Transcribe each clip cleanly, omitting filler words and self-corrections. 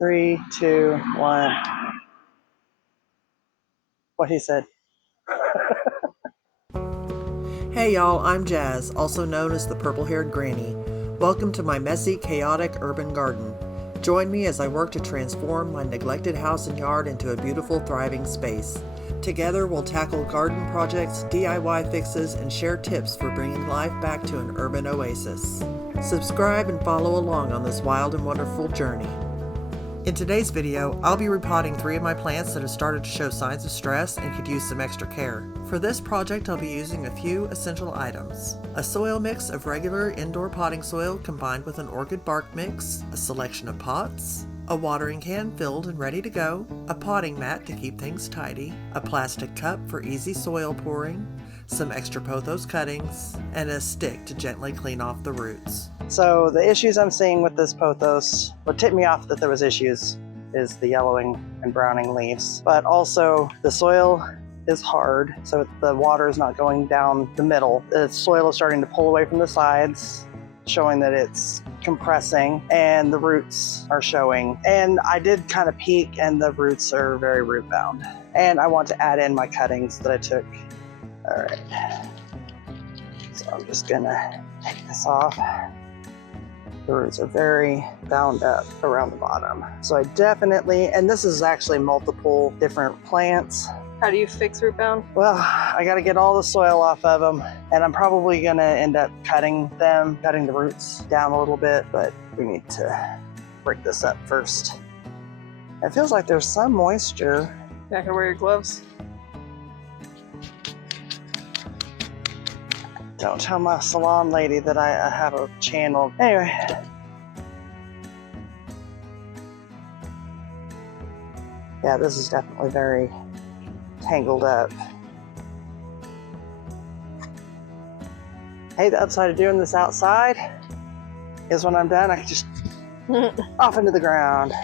3, 2, 1. What he said. Hey y'all, I'm Jazz, also known as the purple-haired granny. Welcome to my messy, chaotic urban garden. Join me as I work to transform my neglected house and yard into a beautiful, thriving space. Together, we'll tackle garden projects, DIY fixes, and share tips for bringing life back to an urban oasis. Subscribe and follow along on this wild and wonderful journey. In today's video, I'll be repotting 3 of my plants that have started to show signs of stress and could use some extra care. For this project, I'll be using a few essential items. A soil mix of regular indoor potting soil combined with an orchid bark mix, a selection of pots, a watering can filled and ready to go, a potting mat to keep things tidy, a plastic cup for easy soil pouring, some extra Pothos cuttings, and a stick to gently clean off the roots. So the issues I'm seeing with this Pothos, what tipped me off that there was issues, is the yellowing and browning leaves. But also the soil is hard, so the water is not going down the middle. The soil is starting to pull away from the sides, showing that it's compressing, and the roots are showing. And I did kind of peek, and the roots are very root bound. And I want to add in my cuttings that I took. All right, so I'm just gonna take this off. The roots are very bound up around the bottom. So I definitely, and this is actually multiple different plants. How do you fix root bound? Well, I gotta get all the soil off of them, and I'm probably gonna end up cutting the roots down a little bit, but we need to break this up first. It feels like there's some moisture. You're not gonna wear your gloves? Don't tell my salon lady that I have a channel. Anyway. Yeah, this is definitely very tangled up. Hey, the upside of doing this outside is when I'm done, I can just off into the ground.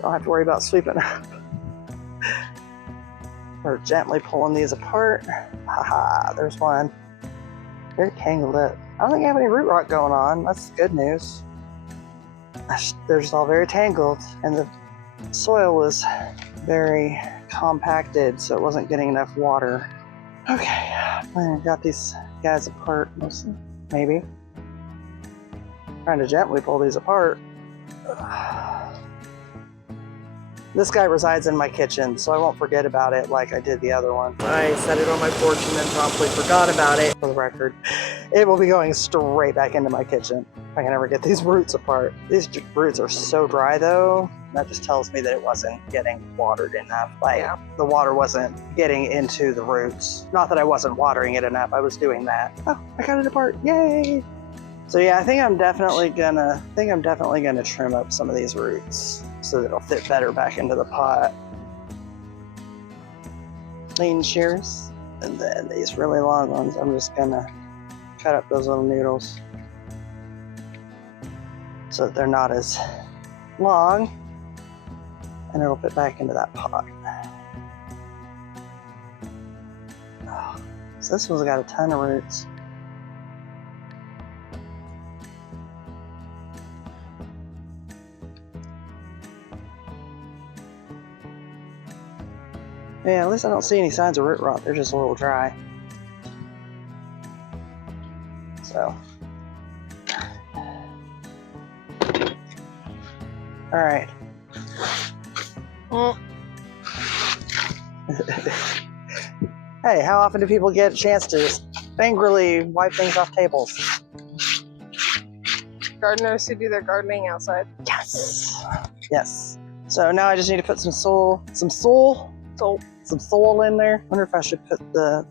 Don't have to worry about sweeping up. Or gently pulling these apart. Haha, there's one. Very tangled up. I don't think I have any root rot going on. That's good news. They're just all very tangled, and the soil was very compacted, so it wasn't getting enough water. Okay, I got these guys apart mostly. Maybe. Trying to gently pull these apart. This guy resides in my kitchen, so I won't forget about it like I did the other one. I set it on my porch and then promptly forgot about it. For the record, it will be going straight back into my kitchen if I can ever get these roots apart. These roots are so dry though, that just tells me that it wasn't getting watered enough. Like, the water wasn't getting into the roots. Not that I wasn't watering it enough, I was doing that. Oh, I got it apart, yay! So yeah, I think I'm definitely gonna trim up some of these roots so that it'll fit better back into the pot. Clean shears, and then these really long ones, I'm just gonna cut up those little noodles so that they're not as long, and it'll fit back into that pot. Oh, so this one's got a ton of roots. Yeah, at least I don't see any signs of root rot. They're just a little dry. So. Alright. Hey, how often do people get a chance to just angrily wipe things off tables? Gardeners who do their gardening outside. Yes! Yes. So now I just need to put some soil in there. I wonder if I should put I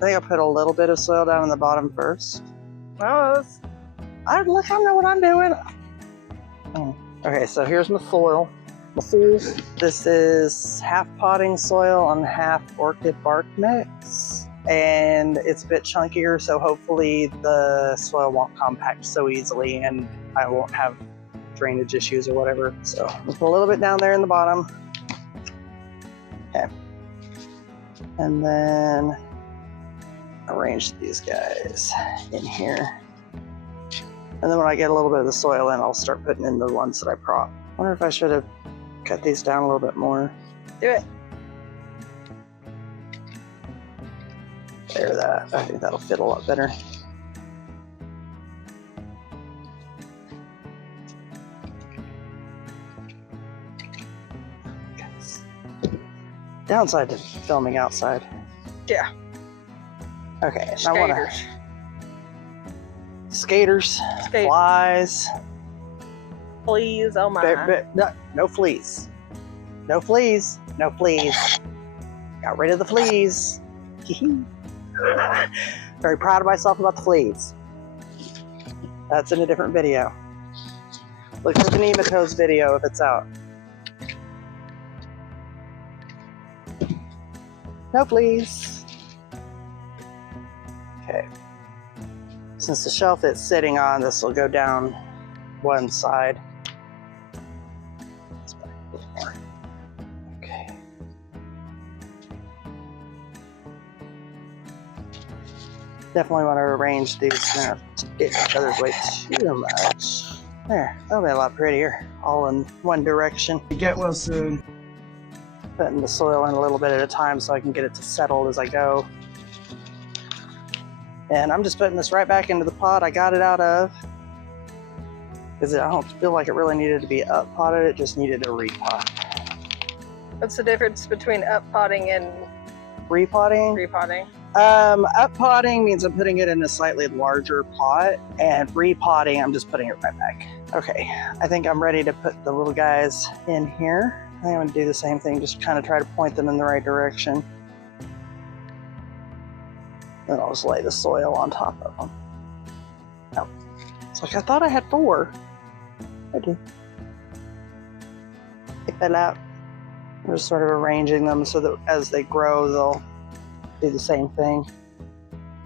think I'll put a little bit of soil down in the bottom first. Oh, I know what I'm doing. Okay, so here's my soil. This is half potting soil and half orchid bark mix. And it's a bit chunkier, so hopefully the soil won't compact so easily and I won't have drainage issues or whatever. So let's put a little bit down there in the bottom. Okay. And then arrange these guys in here. And then when I get a little bit of the soil in, I'll start putting in the ones that I prop. I wonder if I should have cut these down a little bit more. Do it. There, that. I think that'll fit a lot better. Downside to filming outside. Yeah. Okay, I want to. Skaters, Skate. flies. Please, oh my. No fleas. No fleas. No fleas. Got rid of the fleas. Very proud of myself about the fleas. That's in a different video. Look for the nematodes video if it's out. No fleas. Okay. Since the shelf it's sitting on, this will go down one side. Let's put a little more. Okay. Definitely want to arrange these now to get each other's way too much. There, that'll be a lot prettier, all in one direction. Get well soon. Putting the soil in a little bit at a time so I can get it to settle as I go. And I'm just putting this right back into the pot I got it out of, because I don't feel like it really needed to be up potted, it just needed a repot. What's the difference between up potting and Repotting? repotting? Up potting means I'm putting it in a slightly larger pot, and repotting, I'm just putting it right back. Okay, I think I'm ready to put the little guys in here. I think I'm gonna do the same thing, just kind of try to point them in the right direction. Then I'll just lay the soil on top of them. Oh, it's like I thought I had 4. I do. Take that out. I'm just sort of arranging them so that as they grow, they'll do the same thing.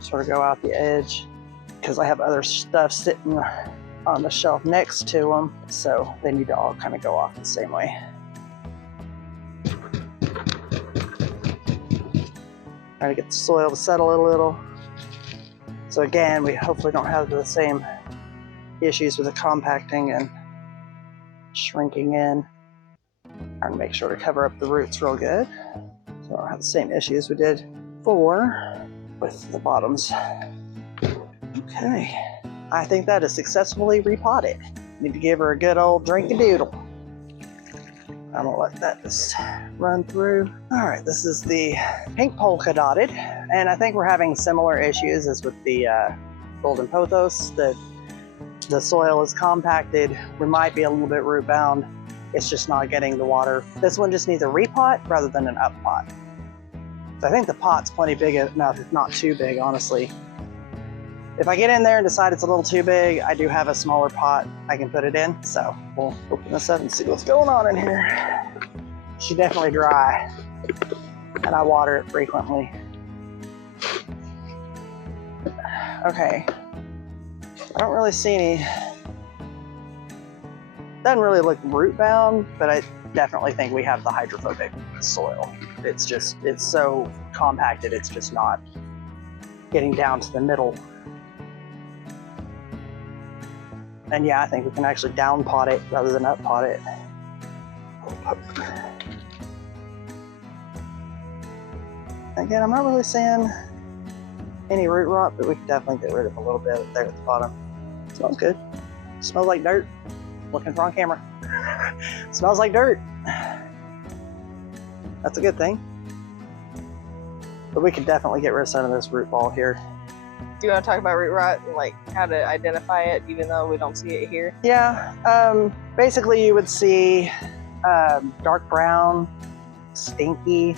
Sort of go out the edge, because I have other stuff sitting on the shelf next to them, so they need to all kind of go off the same way. Trying to get the soil to settle a little. So again, we hopefully don't have the same issues with the compacting and shrinking in. Trying to make sure to cover up the roots real good, so I don't have the same issues we did before with the bottoms. Okay, I think that is successfully repotted. Need to give her a good old drink-a-doodle. I'm gonna let that just run through. All right, this is the pink polka dotted, and I think we're having similar issues as with the golden pothos. The soil is compacted. We might be a little bit root bound. It's just not getting the water. This one just needs a repot rather than an up pot. So I think the pot's plenty big enough, if not too big, honestly. If I get in there and decide it's a little too big, I do have a smaller pot I can put it in. So we'll open this up and see what's going on in here. She's definitely dry, and I water it frequently. Okay, I don't really see any, doesn't really look root bound, but I definitely think we have the hydrophobic soil. It's so compacted, it's just not getting down to the middle. And yeah, I think we can actually down pot it rather than up pot it. Again, I'm not really seeing any root rot, but we can definitely get rid of a little bit there at the bottom. Smells good. Smells like dirt. Looking for on camera. Smells like dirt. That's a good thing. But we can definitely get rid of some of this root ball here. Do you want to talk about root rot and like how to identify it, even though we don't see it here? Yeah, basically you would see dark brown, stinky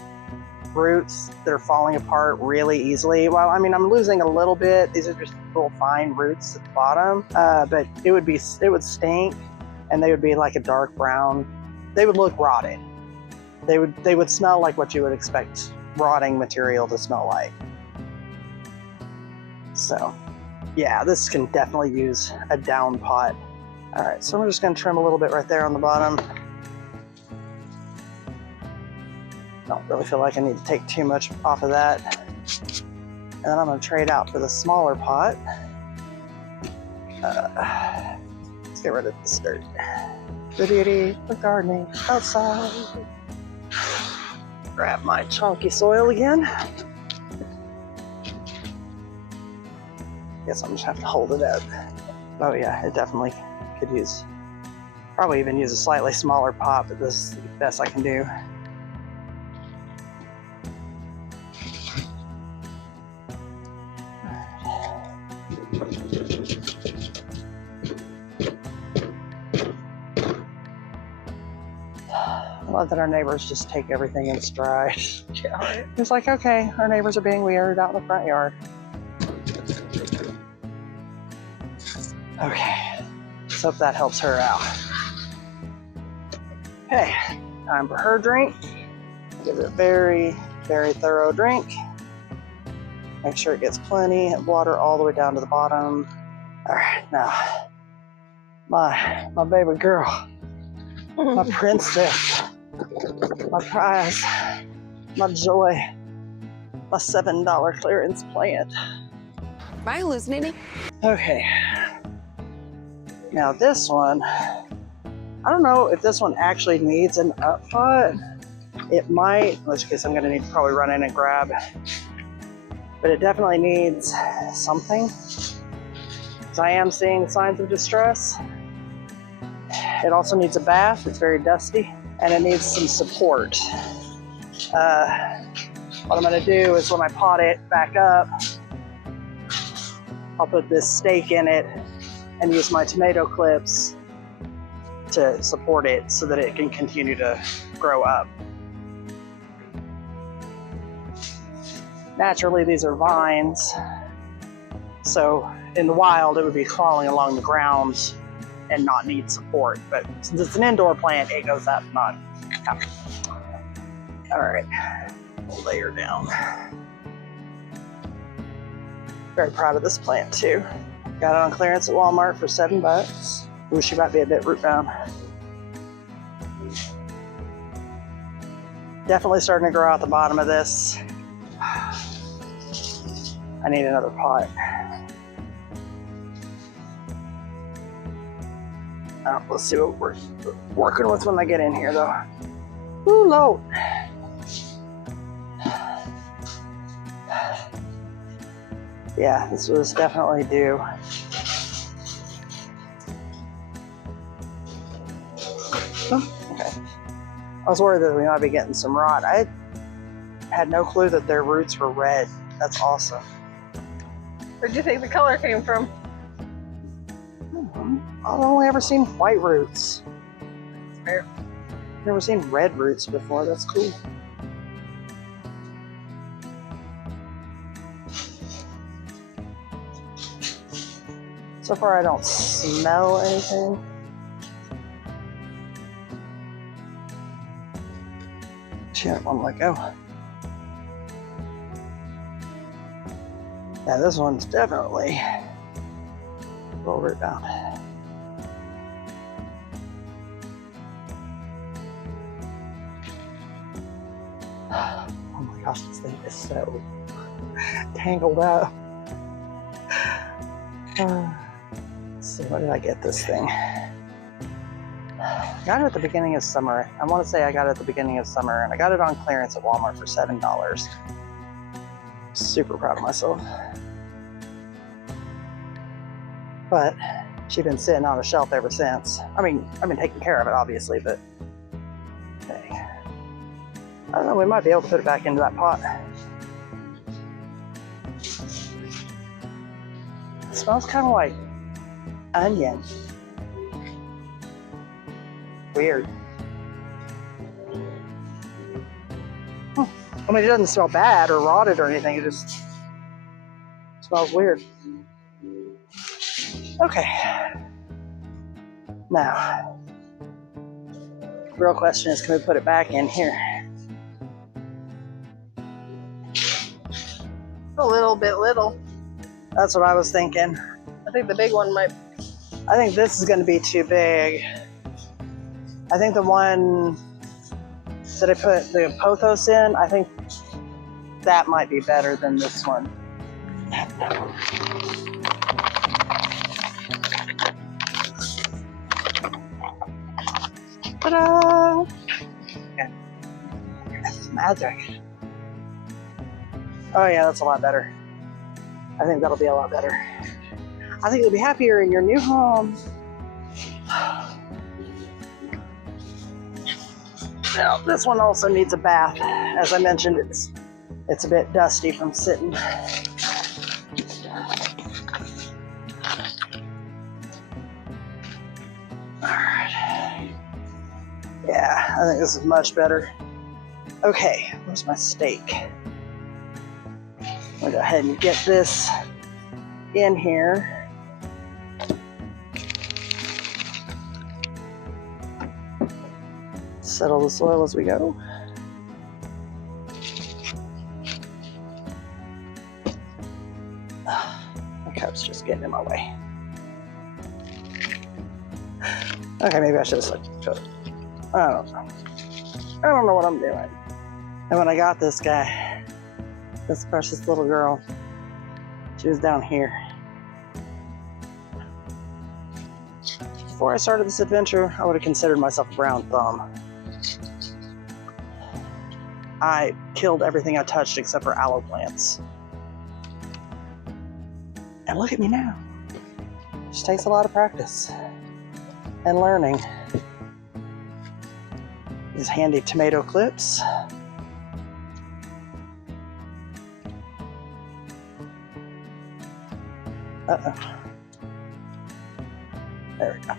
roots that are falling apart really easily. Well, I mean, I'm losing a little bit. These are just little fine roots at the bottom, but it would stink, and they would be like a dark brown. They would look rotted. They would smell like what you would expect rotting material to smell like. So, yeah, this can definitely use a down pot. All right, so we're just gonna trim a little bit right there on the bottom. Don't really feel like I need to take too much off of that. And then I'm gonna trade out for the smaller pot. Let's get rid of this dirt. The beauty of gardening outside. Grab my chalky soil again. Guess I'm just have to hold it up. Oh yeah, it definitely could use, probably even use a slightly smaller pot, but this is the best I can do. I love that our neighbors just take everything in stride. Yeah. It's like, okay, our neighbors are being weird out in the front yard. Okay, let's hope that helps her out. Okay, time for her drink. Give it a very, very thorough drink. Make sure it gets plenty of water all the way down to the bottom. All right, now, my baby girl, my princess, my prize, my joy, my $7 clearance plant. Am I hallucinating? Okay. Now this one, I don't know if this one actually needs an up pot. It might, in which case I'm gonna need to probably run in and grab. But it definitely needs something. Because I am seeing signs of distress. It also needs a bath, it's very dusty. And it needs some support. What I'm gonna do is when I pot it back up, I'll put this stake in it and use my tomato clips to support it so that it can continue to grow up. Naturally, these are vines, so in the wild it would be crawling along the ground and not need support, but since it's an indoor plant, it goes up, not out. All right, we'll lay her down. Very proud of this plant too. Got it on clearance at Walmart for $7. Ooh, she might be a bit root bound. Definitely starting to grow out the bottom of this. I need another pot. Let's see what we're working with when I get in here though. Ooh, low. Yeah, this was definitely due. Oh, okay. I was worried that we might be getting some rot. I had no clue that their roots were red. That's awesome. Where'd you think the color came from? I've only ever seen white roots. Fair. Never seen red roots before. That's cool. So far, I don't smell anything. Shit, I'm like, oh. Yeah, this one's definitely roll it down. Oh my gosh, this thing is so tangled up. Let's see, when did I get this thing? I got it at the beginning of summer. I want to say I got it at the beginning of summer, and I got it on clearance at Walmart for $7. Super proud of myself. But she's been sitting on a shelf ever since. I mean, I've been taking care of it, obviously, but okay. I don't know, we might be able to put it back into that pot. It smells kind of like onion. Weird. I mean, it doesn't smell bad or rotted or anything, it just smells weird. Okay. Now, the real question is, can we put it back in here? A little bit little. That's what I was thinking. I think the big one might. I think this is going to be too big. I think the one that I put the Pothos in, I think that might be better than this one. Ta-da! Okay. That's magic. Oh yeah, that's a lot better. I think that'll be a lot better. I think you'll be happier in your new home. Now, this one also needs a bath. As I mentioned, it's a bit dusty from sitting. Alright. Yeah, I think this is much better. Okay, where's my steak? I'll go ahead and get this in here. Settle the soil as we go. My cup's just getting in my way. Okay, maybe I should have said, I don't know. I don't know what I'm doing. And when I got this guy, this precious little girl, she was down here. Before I started this adventure, I would have considered myself a brown thumb. I killed everything I touched except for aloe plants. And look at me now. It just takes a lot of practice and learning. These handy tomato clips. Uh-oh. There we go.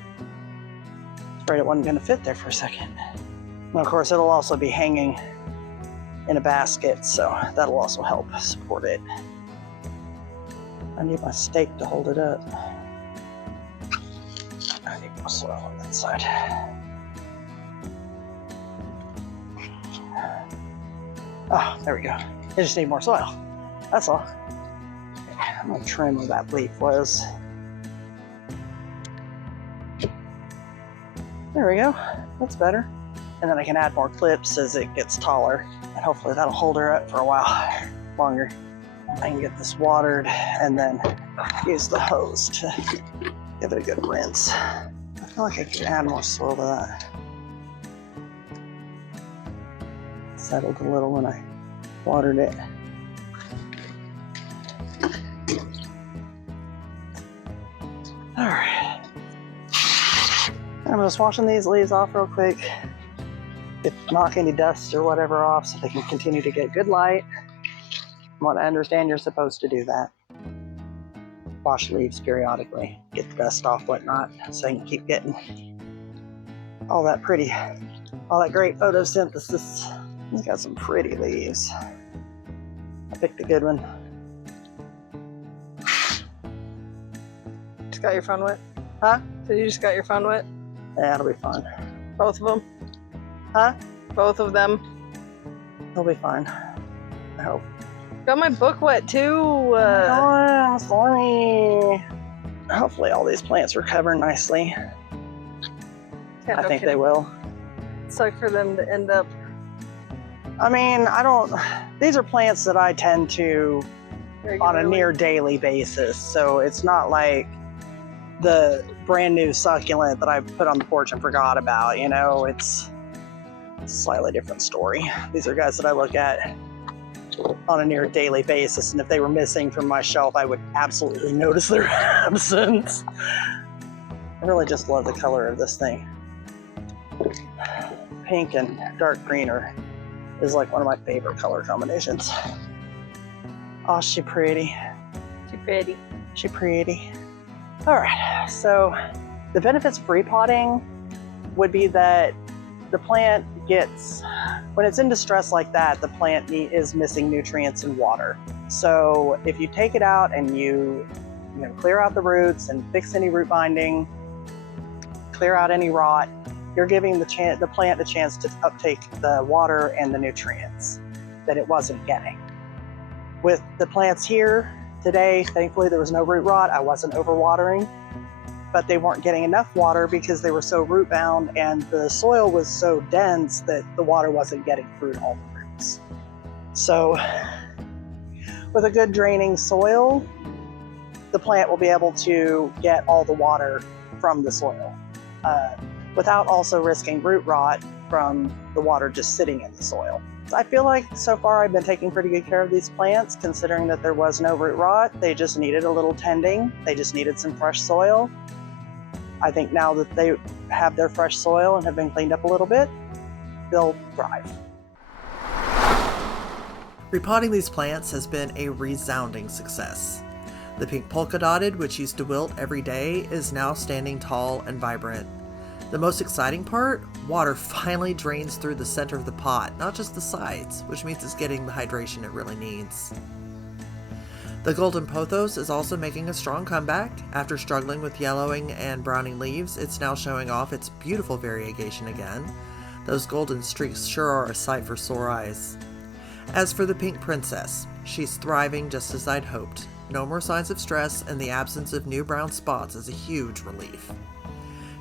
Afraid it wasn't going to fit there for a second. And of course, it'll also be hanging in a basket, so that'll also help support it. I need my stake to hold it up. I need more soil on that side. Oh, there we go. I just need more soil. That's all. I'm gonna trim where that leaf was. There we go. That's better. And then I can add more clips as it gets taller. And hopefully that'll hold her up for a while longer. I can get this watered and then use the hose to give it a good rinse. I feel like I could add more soil to that. Settled a little when I watered it. All right. I'm just washing these leaves off real quick. Knock any dust or whatever off so they can continue to get good light. From what I understand, you're supposed to do that. Wash leaves periodically, get the dust off, whatnot, so you can keep getting all that pretty, all that great photosynthesis. He's got some pretty leaves. I picked a good one. Just got your phone wet? Huh? So you just got your phone wet? Yeah, it'll be fine. Both of them? Huh? Both of them? It'll be fine. I hope. Got my book wet too. Oh, sorry. Hopefully all these plants recover nicely. Yeah, I think they will. Suck for them to end up. I mean, these are plants that I tend to on a near daily basis. So it's not like the brand new succulent that I put on the porch and forgot about, you know, it's a slightly different story. These are guys that I look at on a near daily basis, and if they were missing from my shelf, I would absolutely notice their absence. I really just love the color of this thing. Pink and dark green is like one of my favorite color combinations. Oh, she pretty. She pretty. She pretty. All right, so the benefits of repotting would be that the plant gets, when it's in distress like that, the plant is missing nutrients and water. So if you take it out and you clear out the roots and fix any root binding, clear out any rot, you're giving the plant a chance to uptake the water and the nutrients that it wasn't getting. With the plants here today, thankfully there was no root rot. I wasn't overwatering, but they weren't getting enough water because they were so root bound and the soil was so dense that the water wasn't getting through to all the roots. So with a good draining soil, the plant will be able to get all the water from the soil. without also risking root rot from the water just sitting in the soil. I feel like so far I've been taking pretty good care of these plants, considering that there was no root rot. They just needed a little tending. They just needed some fresh soil. I think now that they have their fresh soil and have been cleaned up a little bit, they'll thrive. Repotting these plants has been a resounding success. The pink polka dotted, which used to wilt every day, is now standing tall and vibrant. The most exciting part? Water finally drains through the center of the pot, not just the sides, which means it's getting the hydration it really needs. The golden pothos is also making a strong comeback. After struggling with yellowing and browning leaves, it's now showing off its beautiful variegation again. Those golden streaks sure are a sight for sore eyes. As for the pink princess, she's thriving just as I'd hoped. No more signs of stress, and the absence of new brown spots is a huge relief.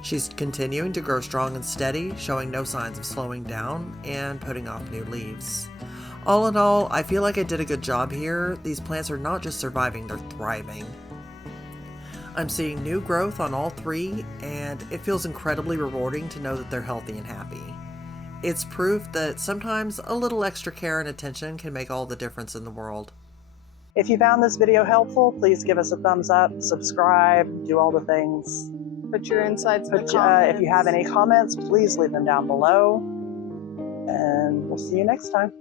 She's continuing to grow strong and steady, showing no signs of slowing down and putting off new leaves. All in all, I feel like I did a good job here. These plants are not just surviving, they're thriving. I'm seeing new growth on all three, and it feels incredibly rewarding to know that they're healthy and happy. It's proof that sometimes a little extra care and attention can make all the difference in the world. If you found this video helpful, please give us a thumbs up, subscribe, do all the things. Put your insights in the comments. If you have any comments, please leave them down below. And we'll see you next time.